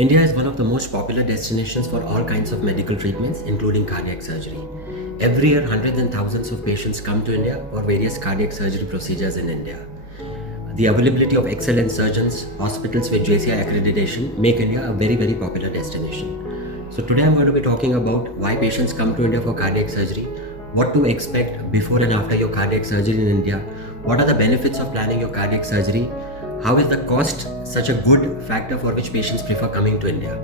India is one of the most popular destinations for all kinds of medical treatments, including cardiac surgery. Every year, hundreds and thousands of patients come to India for various cardiac surgery procedures in India. The availability of excellent surgeons, hospitals with JCI accreditation make India a very, very popular destination. So today I'm going to be talking about why patients come to India for cardiac surgery, what to expect before and after your cardiac surgery in India, what are the benefits of planning your cardiac surgery, how is the cost such a good factor for which patients prefer coming to India.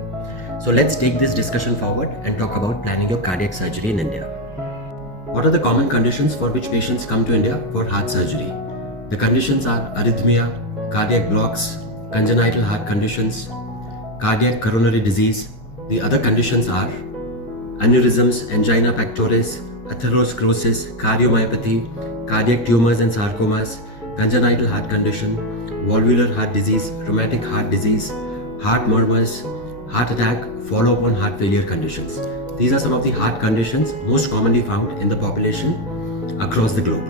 So let's take this discussion forward and talk about planning your cardiac surgery in India. What are the common conditions for which patients come to India for heart surgery? The conditions are arrhythmia, cardiac blocks, congenital heart conditions, cardiac coronary disease. The other conditions are aneurysms, angina pectoris, atherosclerosis, cardiomyopathy, cardiac tumors and sarcomas, congenital heart condition, valvular heart disease, rheumatic heart disease, heart murmurs, heart attack, follow-up on heart failure conditions. These are some of the heart conditions most commonly found in the population across the globe.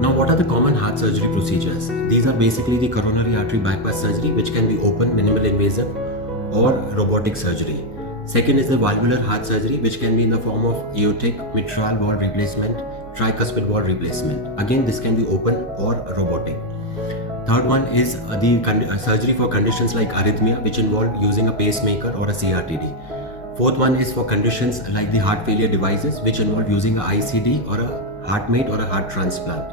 Now, what are the common heart surgery procedures? These are basically the coronary artery bypass surgery, which can be open, minimal invasive, or robotic surgery. Second is the valvular heart surgery, which can be in the form of aortic, mitral valve replacement, tricuspid valve replacement. Again, this can be open or robotic. Third one is the surgery for conditions like arrhythmia, which involve using a pacemaker or a CRTD. Fourth one is for conditions like the heart failure devices, which involve using a ICD or a heartmate or a heart transplant.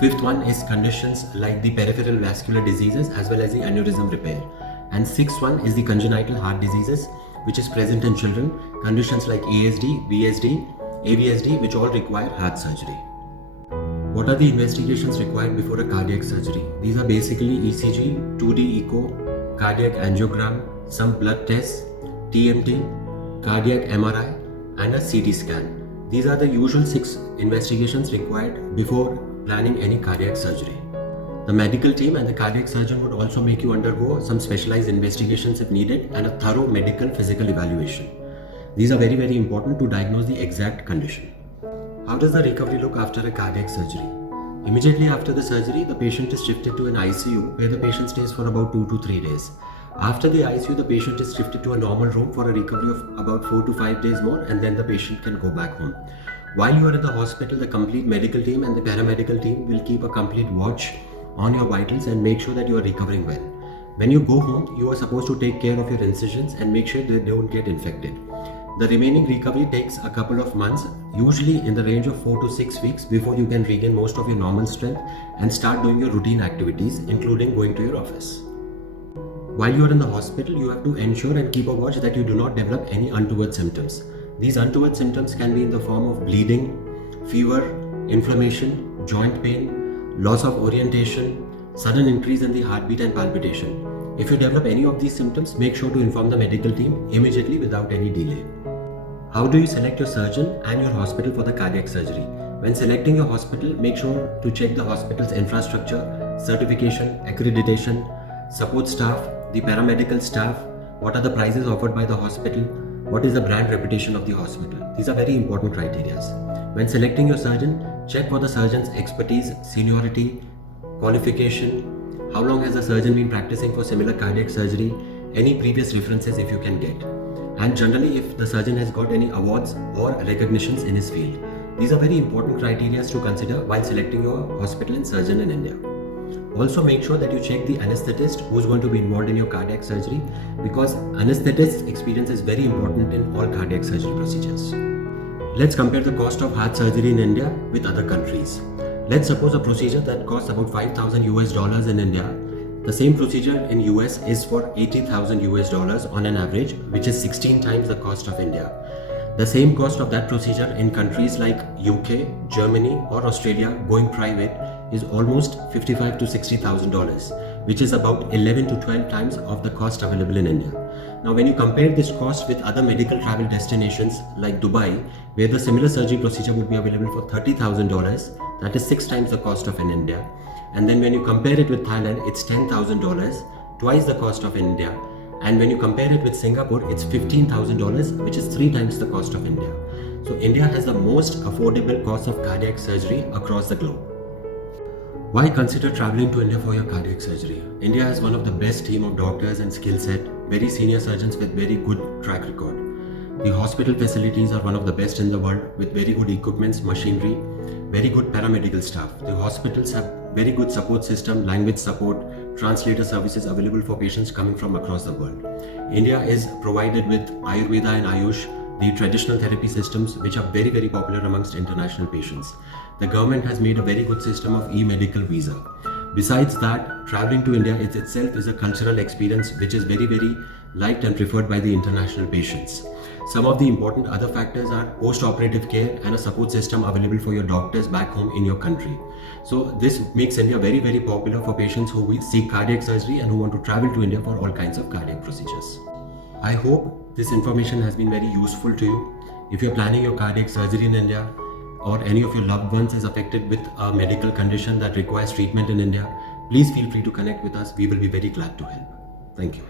Fifth one is conditions like the peripheral vascular diseases as well as the aneurysm repair. And sixth one is the congenital heart diseases, which is present in children, conditions like ASD, VSD, AVSD, which all require heart surgery. What are the investigations required before a cardiac surgery? These are basically ECG, 2D echo, cardiac angiogram, some blood tests, TMT, cardiac MRI, and a CT scan. These are the usual 6 investigations required before planning any cardiac surgery. The medical team and the cardiac surgeon would also make you undergo some specialized investigations if needed and a thorough medical physical evaluation. These are very, very important to diagnose the exact condition. How does the recovery look after a cardiac surgery? Immediately after the surgery, the patient is shifted to an ICU where the patient stays for about 2 to 3 days. After the ICU, the patient is shifted to a normal room for a recovery of about 4 to 5 days more, and then the patient can go back home. While you are in the hospital, the complete medical team and the paramedical team will keep a complete watch on your vitals and make sure that you are recovering well. When you go home, you are supposed to take care of your incisions and make sure they don't get infected. The remaining recovery takes a couple of months, usually in the range of 4 to 6 weeks, before you can regain most of your normal strength and start doing your routine activities, including going to your office. While you are in the hospital, you have to ensure and keep a watch that you do not develop any untoward symptoms. These untoward symptoms can be in the form of bleeding, fever, inflammation, joint pain, loss of orientation, sudden increase in the heartbeat and palpitation. If you develop any of these symptoms, make sure to inform the medical team immediately without any delay. How do you select your surgeon and your hospital for the cardiac surgery? When selecting your hospital, make sure to check the hospital's infrastructure, certification, accreditation, support staff, the paramedical staff, what are the prices offered by the hospital, what is the brand reputation of the hospital. These are very important criteria. When selecting your surgeon, check for the surgeon's expertise, seniority, qualification, how long has the surgeon been practicing for similar cardiac surgery, any previous references if you can get, and generally if the surgeon has got any awards or recognitions in his field. These are very important criteria to consider while selecting your hospital and surgeon in India. Also make sure that you check the anesthetist who is going to be involved in your cardiac surgery, because anesthetist's experience is very important in all cardiac surgery procedures. Let's compare the cost of heart surgery in India with other countries. Let's suppose a procedure that costs about $5,000 in India. The same procedure in US is for $80,000 on an average, which is 16 times the cost of India. The same cost of that procedure in countries like UK, Germany or Australia going private is almost $55,000 to $60,000, which is about 11 to 12 times of the cost available in India. Now, when you compare this cost with other medical travel destinations like Dubai, where the similar surgery procedure would be available for $30,000, that is 6 times the cost of in India. And then when you compare it with Thailand, it's $10,000, twice the cost of India. And when you compare it with Singapore, it's $15,000, which is 3 times the cost of India. So India has the most affordable cost of cardiac surgery across the globe. Why consider traveling to India for your cardiac surgery? India has one of the best team of doctors and skill set, very senior surgeons with very good track record. The hospital facilities are one of the best in the world with very good equipments, machinery, very good paramedical staff. The hospitals have very good support system, language support, translator services available for patients coming from across the world. India is provided with Ayurveda and Ayush, the traditional therapy systems which are very, very popular amongst international patients. The government has made a very good system of e-medical visa. Besides that, traveling to India itself is a cultural experience which is very, very liked and preferred by the international patients. Some of the important other factors are post-operative care and a support system available for your doctors back home in your country. So this makes India very, very popular for patients who seek cardiac surgery and who want to travel to India for all kinds of cardiac procedures. I hope this information has been very useful to you. If you're planning your cardiac surgery in India, or any of your loved ones is affected with a medical condition that requires treatment in India, please feel free to connect with us. We will be very glad to help. Thank you.